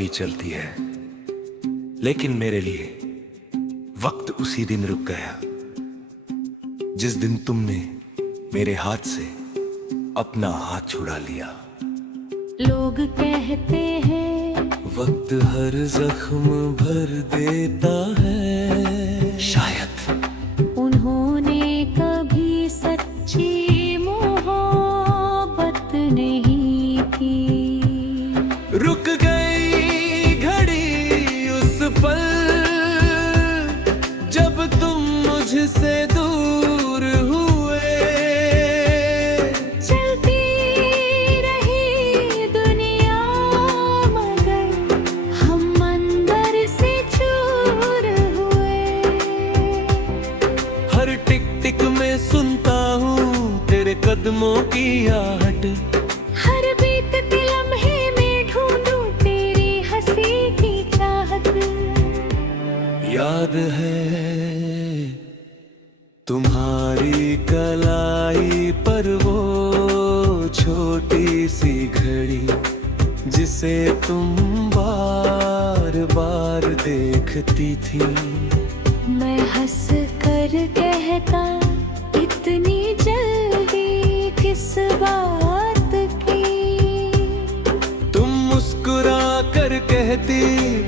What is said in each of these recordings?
भी चलती है, लेकिन मेरे लिए वक्त उसी दिन रुक गया जिस दिन तुमने मेरे हाथ से अपना हाथ छुड़ा लिया। लोग कहते हैं वक्त हर जख्म भर देता है, शायद उन्होंने कभी सच्ची मोहब्बत नहीं की। रुक गई घड़ी उस पल जब तुम मुझसे दूर हुए। चलती रही दुनिया मगर हम अंदर से चूर हुए। हर टिक टिक में सुनता हूँ तेरे कदमों की आहट, हर बीतते लम्हे में ढूंढूं तेरी हंसी की चाहत। याद है तुम्हारी कलाई पर वो छोटी सी घड़ी जिसे तुम बार बार देखती थी। मैं हंस कर कहता इतनी जल्दी किस बात की। तुम मुस्कुरा कर कहती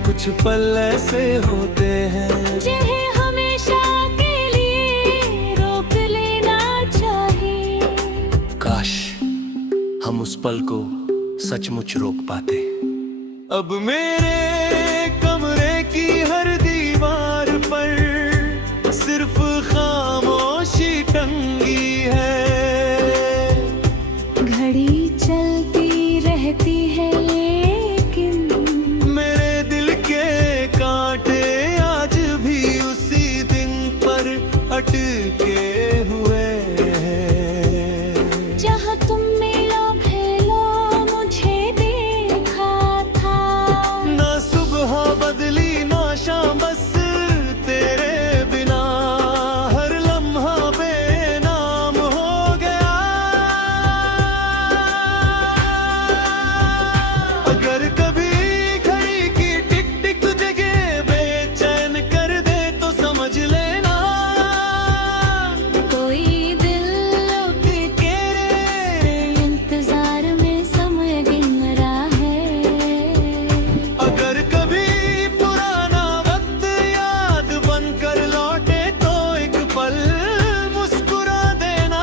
कुछ पल ऐसे होते हैं जिन्हें हमेशा के लिए रोक लेना चाहिए। काश हम उस पल को सचमुच रोक पाते। अब मेरे कमरे की हर दीवार पर सिर्फ खामोशी टंगी है। घड़ी चलती रहती है लेकिन मेरे दिल के कांटे आज भी उसी दिन पर अटके हुए हैं। जहाँ तुम मिलो भेलो मुझे देखा था। ना सुबह बदली ना शाम, बस तेरे बिना हर लम्हा बेनाम हो गया। अगर कभी घड़ी की टिक टिक तुझे बेचैन कर दे तो समझ लेना कोई दिल लुट के इंतजार में समय गिन रहा है। अगर कभी पुराना वक्त याद बनकर लौटे तो एक पल मुस्कुरा देना।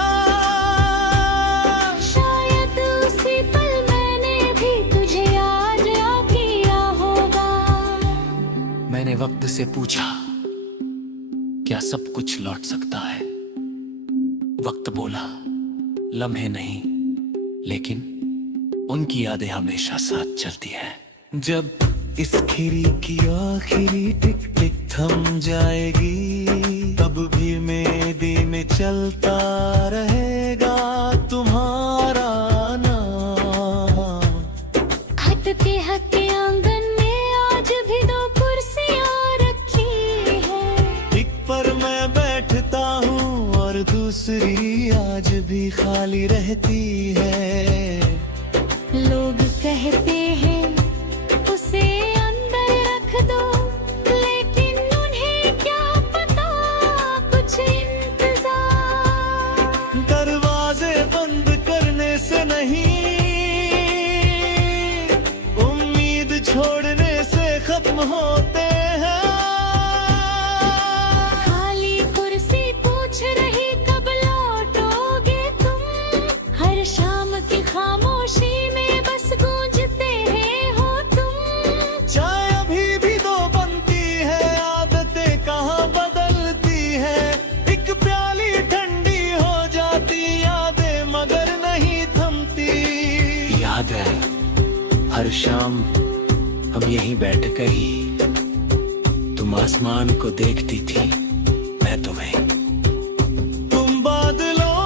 शायद उसी पल मैंने भी तुझे आज किया होगा। मैंने वक्त से पूछा क्या सब कुछ लौट सकता है? वक्त बोला लम्हे नहीं, लेकिन उनकी यादें हमेशा साथ चलती हैं। जब इस खिरी की आखिरी टिक टिक थम जाएगी तब भी मेरे में चलता रहेगा तुम्हारा नाम। हटके आंगन में आज भी दो कुर्सियां रखी है। एक पर मैं बैठता हूँ और दूसरी आज भी खाली रहती है। लोग कहते हैं उसे अंदर रख दो, लेकिन उन्हें क्या पता कुछ इंतजार दरवाजे बंद करने से नहीं, उम्मीद छोड़ने से खत्म होते हैं। खाली कुर्सी पूछ रही कब लौटोगे तुम। हर शाम की खामोशी में बस गूंजते हैं हो तुम। चाय अभी भी दो बनती है, आदतें कहाँ बदलती है। एक प्याली ठंडी हो जाती यादें मगर नहीं थमती। याद है हर शाम हम यहीं बैठ कर ही तुम आसमान को देखती थी, मैं तुम्हें। तुम बादलों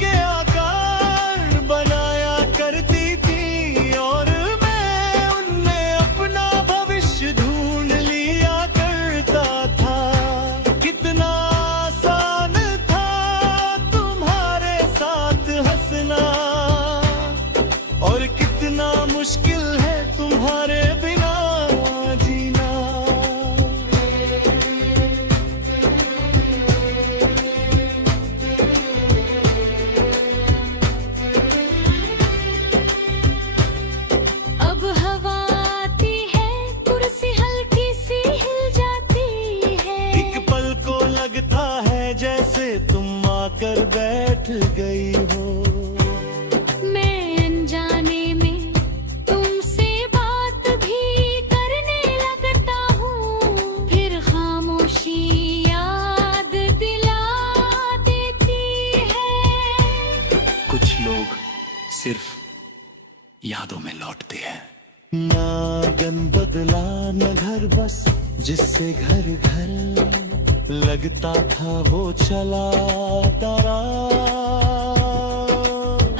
के आकार बनाया करती थी और मैं उनमें अपना भविष्य ढूंढ लिया करता था। कितना आसान था तुम्हारे साथ हंसना और कितना मुश्किल है तुम्हारे बिना जैसे तुम आकर बैठ गई हो। मैं अनजाने में तुमसे बात भी करने लगता हूँ, फिर खामोशी याद दिला देती है। कुछ लोग सिर्फ यादों में लौटते हैं। ना गन बदला न घर, बस जिससे घर घर लगता था वो चला तारा।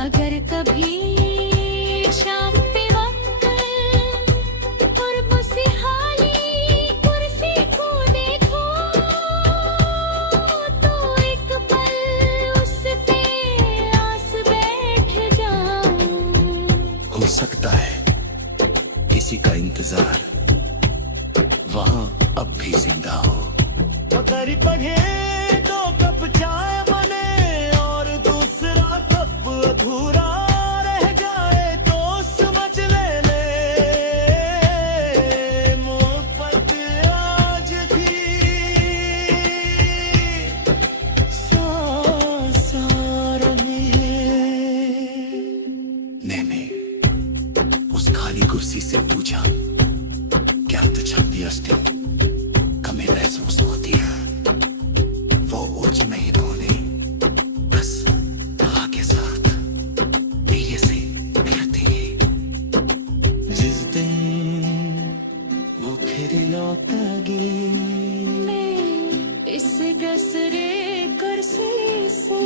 अगर कभी शाम पे वक्त और बसी खाली कुर्सी को देखो, तो एक पल उस पे आस बैठ जाऊं। हो सकता है किसी का इंतजार वहां अब भी जिंदा हो। पकड़ी पढ़े दो कप चाय बने और दूसरा कप अधूरा रह जाए तो समझ ले मोहब्बत आज भी सांस आ रही है। मैंने उस खाली कुर्सी से पूछा, क्या तुझे असते कमी महसूस होती है? वो ओझ नहीं धोने, बस हवा के साथ धीरे से फिरती है। जिस दिन वो फिर लौटेगी, मैं इस गसरे कुर्सी से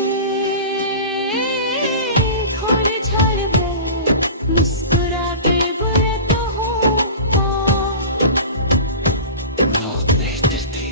थोड़े झाड़ पे मुस्कुरा के बुरे तो हूँ। मौत नहीं डरती।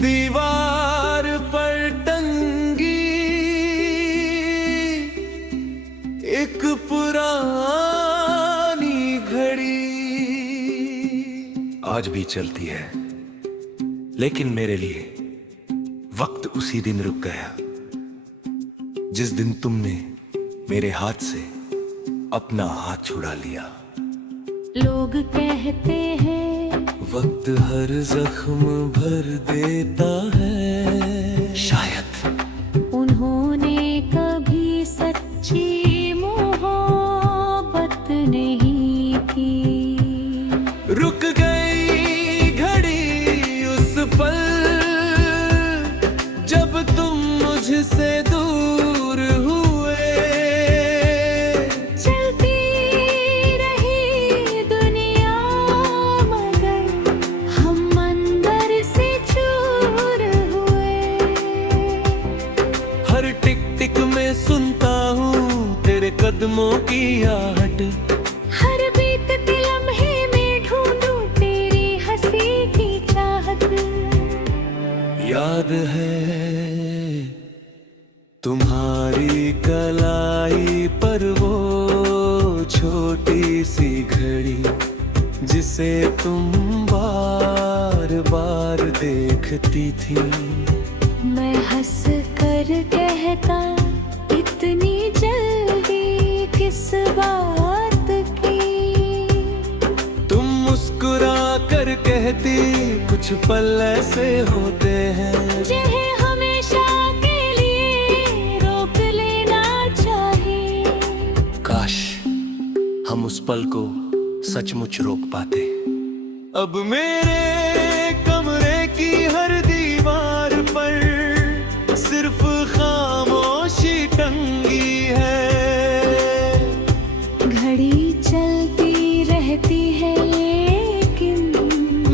दीवार पर टंगी एक पुरानी घड़ी आज भी चलती है, लेकिन मेरे लिए वक्त उसी दिन रुक गया जिस दिन तुमने मेरे हाथ से अपना हाथ छुड़ा लिया। लोग कहते हैं वक्त हर जख्म भर देता है, शायद उन्होंने कभी सच्ची मोहब्बत नहीं की। रुक गई घड़ी उस पल जब तुम मुझसे दूर हुए। चलती रही दुनिया मगर हम अंदर से चूर हुए। हर टिक टिक में सुनता हूँ तेरे कदमों की आहट, हर बीतते लम्हे में ढूंढूं तेरी हंसी की चाहत। याद है तुम्हारी कलाई पर वो छोटी सी घड़ी जिसे तुम बार बार देखती थी। मैं हंस कर कहता, इतनी जल्दी किस बात की। तुम मुस्कुरा कर कहती, कुछ पल ऐसे होते हैं जिन्हें हमेशा के लिए रोक लेना चाहिए। काश हम उस पल को सचमुच रोक पाते। अब मेरे कमरे की हर दीवार पर सिर्फ खामोशी टंगी है। घड़ी चलती रहती है लेकिन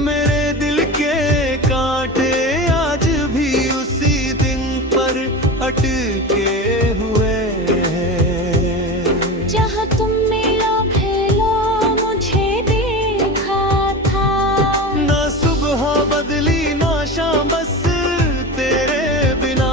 मेरे दिल के कांटे आज भी उसी दिन पर अटके हुए हैं। जहाँ तुम मिलो भेलो मुझे देखा था। ना सुबह बदली ना शाम, बस तेरे बिना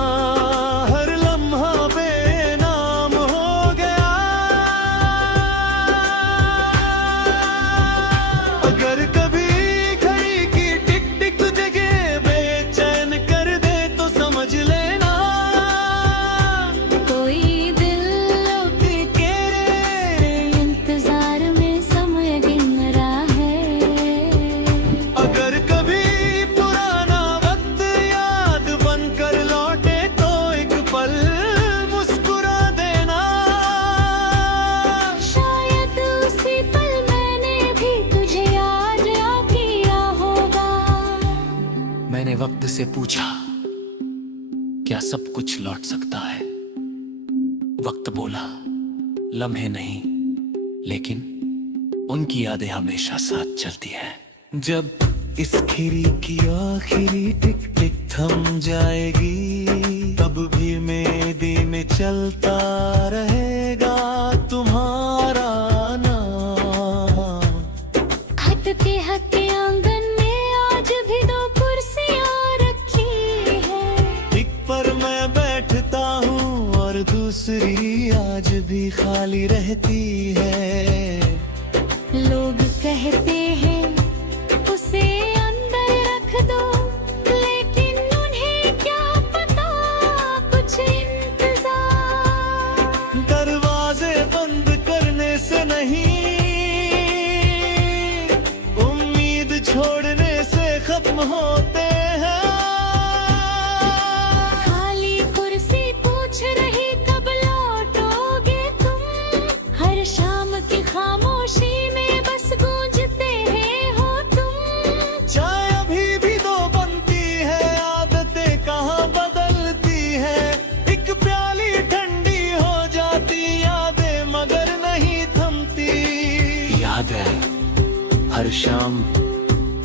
से पूछा, क्या सब कुछ लौट सकता है? वक्त बोला, लम्हे नहीं, लेकिन उनकी यादें हमेशा साथ चलती हैं। जब इस खिरी की आखिरी टिक टिक थम जाएगी, तब भी मेरे में चलता रहेगा तुम्हारा नाम। हटके आंगन में आज भी दो कुर्सियां रखी है, एक पर मैं बैठता हूँ और दूसरी आज भी खाली रहती है। लोग कहते हैं उसे अंदर रख दो, लेकिन उन्हें क्या पता कुछ इंतजार दरवाजे बंद करने से नहीं, उम्मीद छोड़ने से खत्म होते हैं। खाली कुर्सी पूछ रही कब लौटोगे तुम, हर शाम की खामोशी में बस गूंजते हैं हो तुम। चाय अभी भी दो बनती है, आदतें कहाँ बदलती है, एक प्याली ठंडी हो जाती यादें मगर नहीं थमती। याद है हर शाम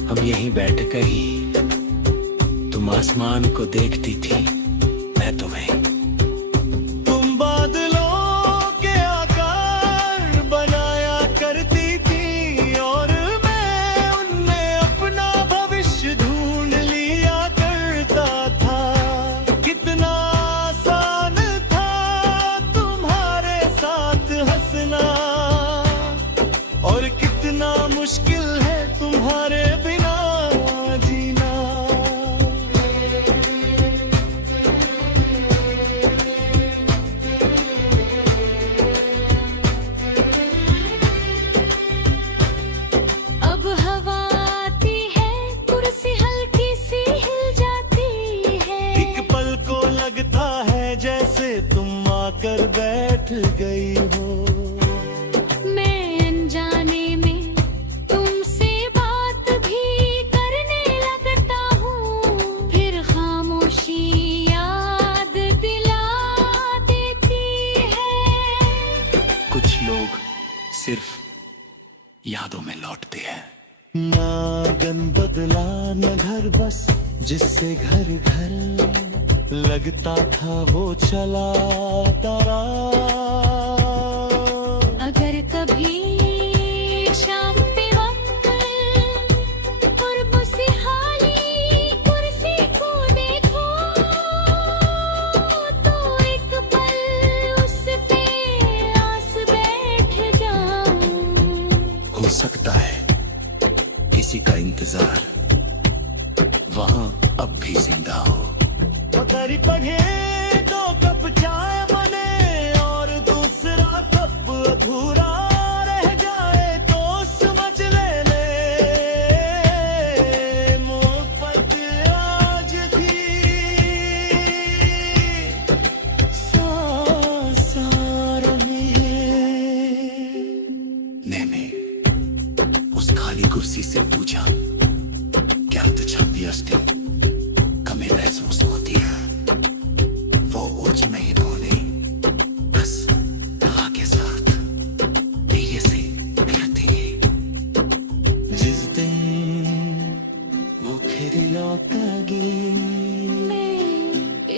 हम यहीं बैठ कर ही, तुम आसमान को देखती थी, मैं तुम्हें। तुम बादलों के आकार बनाया करती थी और मैं उनमें अपना भविष्य ढूंढ लिया करता था। कितना आसान था तुम्हारे साथ हंसना, और कितना मुश्किल है तुम्हारे बिना जीना। अब हवा आती है, कुर्सी हल्की सी हिल जाती है, एक पल को लगता है जैसे तुम आकर बैठ गई हो। मैं अनजाने में तुमसे बात भी करने लगता हूँ, फिर खामोशी याद दिला देती है। कुछ लोग सिर्फ यादों में लौटते हैं। ना गन बदला न घर, बस जिससे घर घर लगता था वो चला तारा। अगर कभी शाम पे वक्त और बसी खाली कुर्सी को देखो, तो एक पल उस पे आस बैठ जाऊं। हो सकता है किसी का इंतजार वहां अब भी जिंदा हो। पतरी पगे दो कप चाय बने और दूसरा कप अधूरा रह जाए तो समझ लेने, मोहब्बत आज भी सांस रही है। मैंने उस खाली कुर्सी से पूछा, क्या तुझे असते कमी महसूस होती है? वो उच नहीं बोली, बस हवा के साथ धीरे से फिरती है। जिस दिन वो फिर लौटेगी, मैं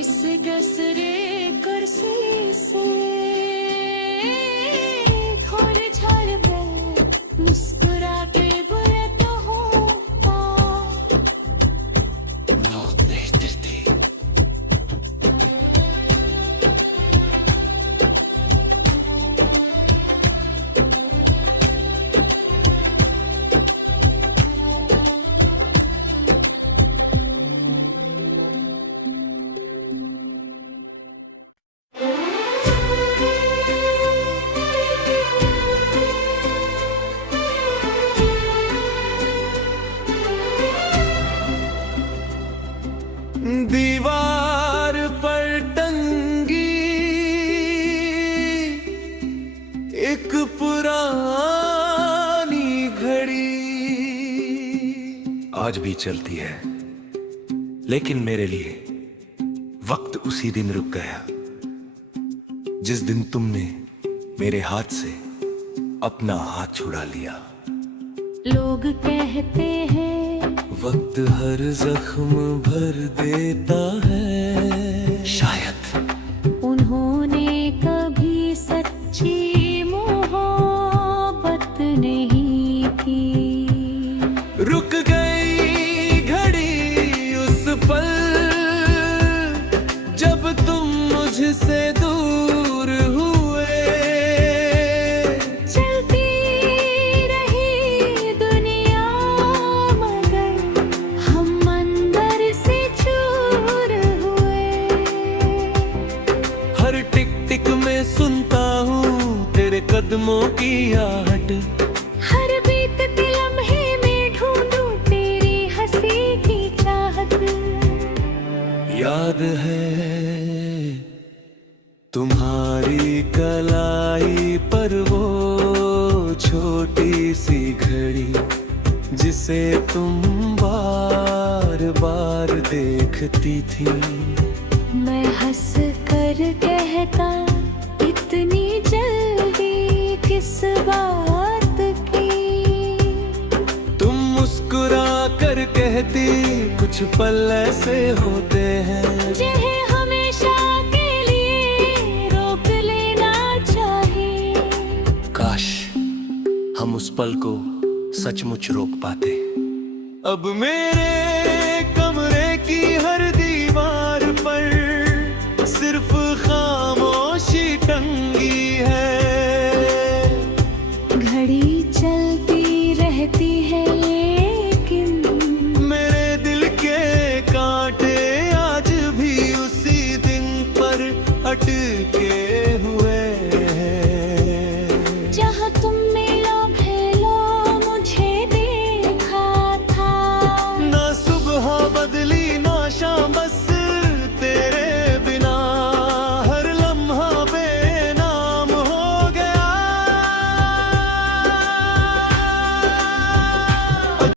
इस गसरे कुर्सी से खोर झाड़ पे मुस्कुरा के बोले तो हूँ मौत नहीं डरती। दीवार पर टंगी एक पुरानी घड़ी आज भी चलती है लेकिन मेरे लिए वक्त उसी दिन रुक गया जिस दिन तुमने मेरे हाथ से अपना हाथ छुड़ा लिया। लोग कहते हैं वक्त हर जख्म भर देता है, शायद उन्होंने कभी सच्ची मोहब्बत नहीं की। रुक गई घड़ी उस पल जब तुम मुझसे दूर हुए। चलती रही दुनिया मगर हम अंदर से चूर हुए। हर टिक टिक में सुनता हूँ तेरे कदमों की आहट, हर बीतते लम्हे में ढूंढूं तेरी हंसी की चाहत। याद है तुम्हारी कलाई पर वो छोटी सी घड़ी जिसे तुम बार बार देखती थी। मैं हंस कर कहता इतनी जल्दी किस बात की। तुम मुस्कुरा कर कहती कुछ पल ऐसे होते हैं जिन्हें हमेशा के लिए रोक लेना चाहिए। काश हम उस पल को सचमुच रोक पाते। अब मेरे कमरे की हर